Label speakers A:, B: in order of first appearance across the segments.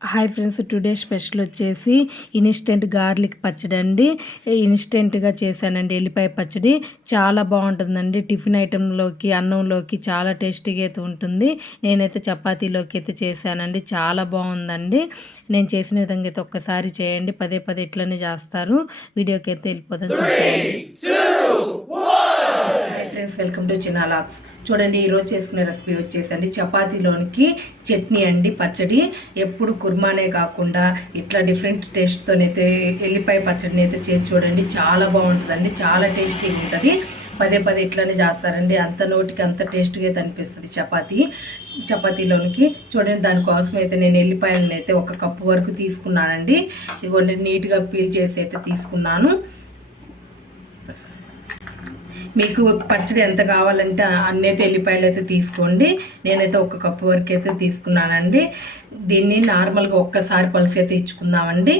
A: Hi friends today special వచ్చేసి instant garlic పచ్చడి అండి. ఇన్స్టెంట్గా చేశానండి ఎల్లిపాయ పచ్చడి. చాలా బాగుంటుందండి. టిఫిన్ ఐటెంలోకి అన్నంలోకి చాలా టేస్టీగా అయితే ఉంటుంది. నేనైతే చపాతీలోకి అయితే చేశానండి. చాలా బాగుందండి. నేను చేసిన విధంగా అయితే ఒక్కసారి చేయండి. పదే పదే ఇట్లనే చేస్తారు. వీడియోకి అయితే వెళ్ళిపోతాను చూసేయండి. ఫ్రెండ్స్ వెల్కమ్ టు చినాలాక్స్ చూడండి ఈరోజు చేసుకునే రెసిపీ వచ్చేసండి. చపాతీలోనికి చట్నీ అండి పచ్చడి. ఎప్పుడు కుర్మానే కాకుండా ఇట్లా డిఫరెంట్ టేస్ట్తోనైతే ఎల్లిపాయ పచ్చడిని అయితే చేసి చూడండి. చాలా బాగుంటుందండి చాలా టేస్టీగా ఉంటుంది. పదే పదే ఇట్లానే చేస్తారండి. అంత నోటికి అంత టేస్ట్గా అయితే అనిపిస్తుంది చపాతీ. చపాతీలోనికి చూడండి దానికోసం అయితే నేను ఎల్లిపాయలను అయితే ఒక కప్పు వరకు తీసుకున్నానండి. ఇదిగోండి నీట్గా పీల్ చేసి అయితే తీసుకున్నాను. మీకు పచ్చడి ఎంత కావాలంటే అన్నైతే ఎల్లిపాయలు అయితే తీసుకోండి. నేనైతే ఒక కప్పు వరకు అయితే తీసుకున్నానండి. దీన్ని నార్మల్గా ఒక్కసారి పలుసు అయితే ఇచ్చుకుందామండి.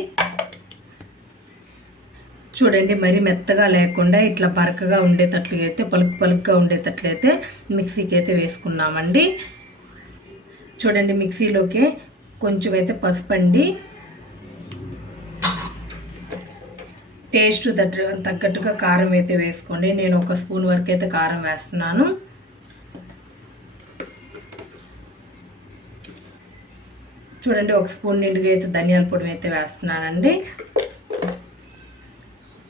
A: చూడండి మరి మెత్తగా లేకుండా ఇట్లా బరకగా ఉండేటట్లు అయితే పలుకు పలుకుగా ఉండేటట్లయితే మిక్సీకి అయితే వేసుకున్నామండి. చూడండి మిక్సీలోకి కొంచెం అయితే పసుపు అండి. టేస్ట్ తగ్గట్టుగా కారం అయితే వేసుకోండి. నేను ఒక స్పూన్ వరకు అయితే కారం వేస్తున్నాను. చూడండి ఒక స్పూన్ నిండుగా అయితే ధనియాల పొడి అయితే వేస్తున్నానండి.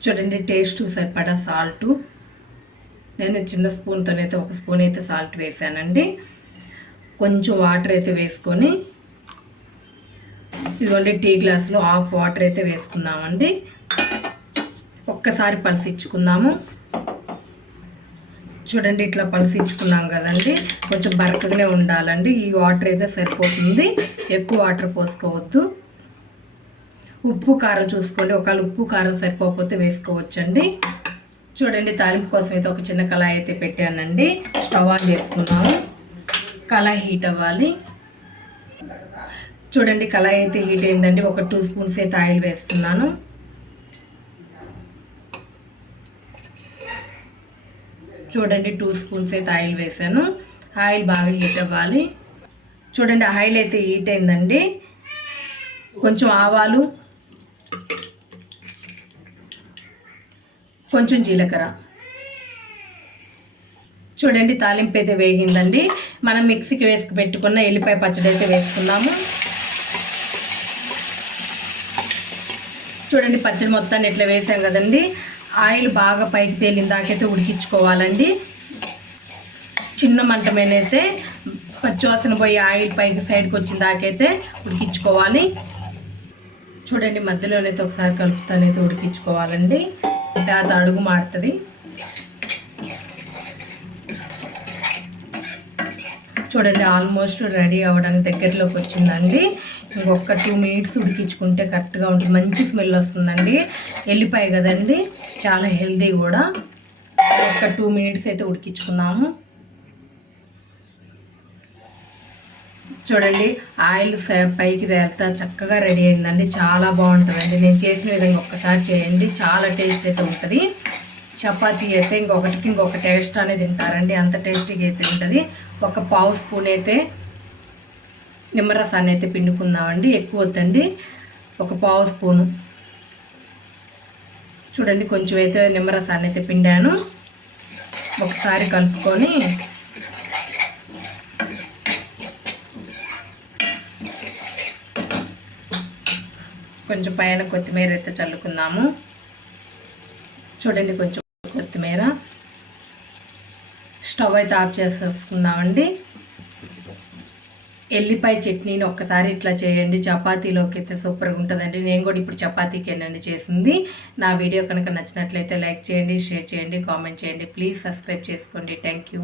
A: చూడండి టేస్ట్ సరిపడా సాల్ట్. నేను చిన్న స్పూన్తోనైతే ఒక స్పూన్ అయితే సాల్ట్ వేసానండి. కొంచెం వాటర్ అయితే వేసుకొని ఇదిగోండి టీ గ్లాసులో హాఫ్ వాటర్ అయితే వేసుకుందామండి. ఒక్కసారి పలిసిచ్చుకుందాము. చూడండి ఇట్లా పలిసిచ్చుకున్నాం కదండి. కొంచెం బరకగానే ఉండాలండి. ఈ వాటర్ అయితే సరిపోతుంది. ఎక్కువ వాటర్ పోసుకోవద్దు. ఉప్పు కారం చూసుకోండి. ఒకవేళ ఉప్పు కారం సరిపోకపోతే వేసుకోవచ్చండి. చూడండి తాలింపు కోసం అయితే ఒక చిన్న కళాయి అయితే పెట్టానండి. స్టవ్ ఆన్ చేసుకున్నాము. కళాయి హీట్ అవ్వాలి. చూడండి కళాయి అయితే హీట్ అయిందండి. ఒక టూ స్పూన్స్ అయితే ఆయిల్ వేస్తున్నాను. చూడండి టూ స్పూన్స్ అయితే ఆయిల్ వేసాను. ఆయిల్ బాగా హీట్ అవ్వాలి. చూడండి ఆయిల్ అయితే హీట్ అయిందండి. కొంచెం ఆవాలు కొంచెం జీలకర్ర. చూడండి తాలింపు అయితే వేగిందండి. మనం మిక్సీకి వేసుకు పెట్టుకున్న ఎల్లిపాయ పచ్చడి అయితే వేసుకున్నాము చూడండి పచ్చడి మొత్తాన్ని ఇట్లా వేసాం కదండి. ఆయిల్ బాగా పైకి తేలిన దాకైతే ఉడికించుకోవాలండి. చిన్న మంట పచ్చివాసన పోయి ఆయిల్ పైకి సైడ్కి వచ్చిన దాకైతే ఉడికించుకోవాలి. చూడండి మధ్యలోనైతే ఒకసారి కలుపుతానైతే ఉడికించుకోవాలండి. అది అడుగు మాడుతుంది చూడండి ఆల్మోస్ట్ రెడీ అవ్వడానికి దగ్గరలోకి వచ్చిందండి. ఇంకొక టూ మినిట్స్ ఉడికించుకుంటే కరెక్ట్గా ఉంటుంది. మంచి స్మెల్ వస్తుందండి. వెళ్ళిపోయాయి కదండి చాలా హెల్దీ కూడా. ఒక టూ మినిట్స్ అయితే ఉడికించుకుందాము. చూడండి ఆయిల్ పైకి తేలుతా చక్కగా రెడీ అయిందండి. చాలా బాగుంటుందండి. నేను చేసిన విధంగా ఒక్కసారి చేయండి. చాలా టేస్ట్ అయితే ఉంటుంది. చపాతీ అయితే ఇంకొకటికి ఇంకొక టేస్ట్ అనేది తింటారండి. అంత టేస్టీగా అయితే ఉంటుంది. ఒక పావు స్పూన్ అయితే నిమ్మరసాన్ని అయితే పిండుకుందామండి. ఎక్కువ వద్దండి. ఒక పావు స్పూను. చూడండి కొంచెం అయితే నిమ్మరసాన్ని అయితే పిండాను. ఒకసారి కలుపుకొని కొంచెం పైన కొత్తిమీర అయితే చల్లుకుందాము. చూడండి కొంచెం కొత్తిమీర. స్టవ్ అయితే ఆఫ్ చేసేసుకున్నామండి ఎల్లిపాయ చట్నీని ఒక్కసారి ఇట్లా చేయండి. చపాతీలోకి అయితే సూపర్గా ఉంటుందండి. నేను కూడా ఇప్పుడు చపాతీకేనండి చేసింది. నా వీడియో కనుక నచ్చినట్లయితే లైక్ చేయండి షేర్ చేయండి కామెంట్ చేయండి. ప్లీజ్ సబ్స్క్రైబ్ చేసుకోండి. Thank you.